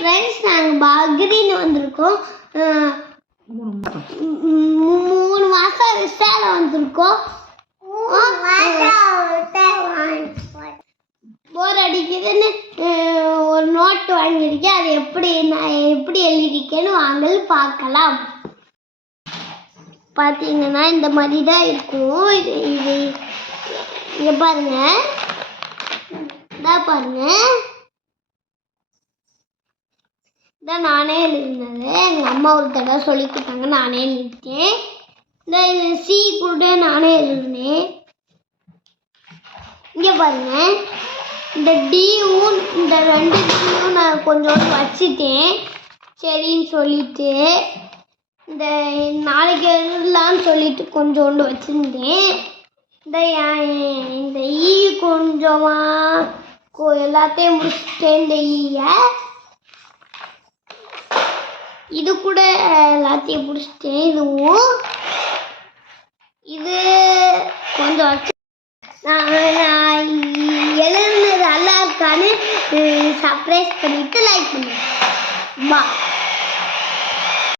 Friends நாங்கள் பக்ரீன் வந்திருக்கோம். 3 மாதம் விசால வந்திருக்கோம். போர் அடிக்குதுன்னு ஒரு நோட்டு வாங்கியிருக்கேன். அது நான் எப்படி எழுதியிருக்கேன்னு வாங்கல் பார்க்கலாம். பார்த்தீங்கன்னா இந்த மாதிரி தான் இருக்கும். இது இங்கே பாருங்க, இதான் பாருங்க, இதான் நானே எழுதினது. எங்கள் அம்மா ஒரு தடவை சொல்லி கொடுத்தாங்க, நானே எழுதிட்டேன். இந்த சி கூட நானே எழுதினேன். இங்கே பாருங்க, இந்த டியும் இந்த 2 டியும் நான் கொஞ்சோண்டு வச்சுட்டேன் சரின்னு சொல்லிட்டு. இந்த நாளைக்கு எழுதலான்னு சொல்லிட்டு கொஞ்சோண்டு வச்சுருந்தேன். இந்த ஈ கொஞ்சமாக எல்லாத்தையும் முடிச்சுட்டேன். இந்த ஈயை இது கூட எல்லாத்தையும் முடிச்சிட்டேன். இது கொஞ்சம் வச்சு நான் எழுதுனது நல்லா இருக்கான்னு சர்ப்ரைஸ் பண்ணிவிட்டு லைக் பண்ணுவேன்.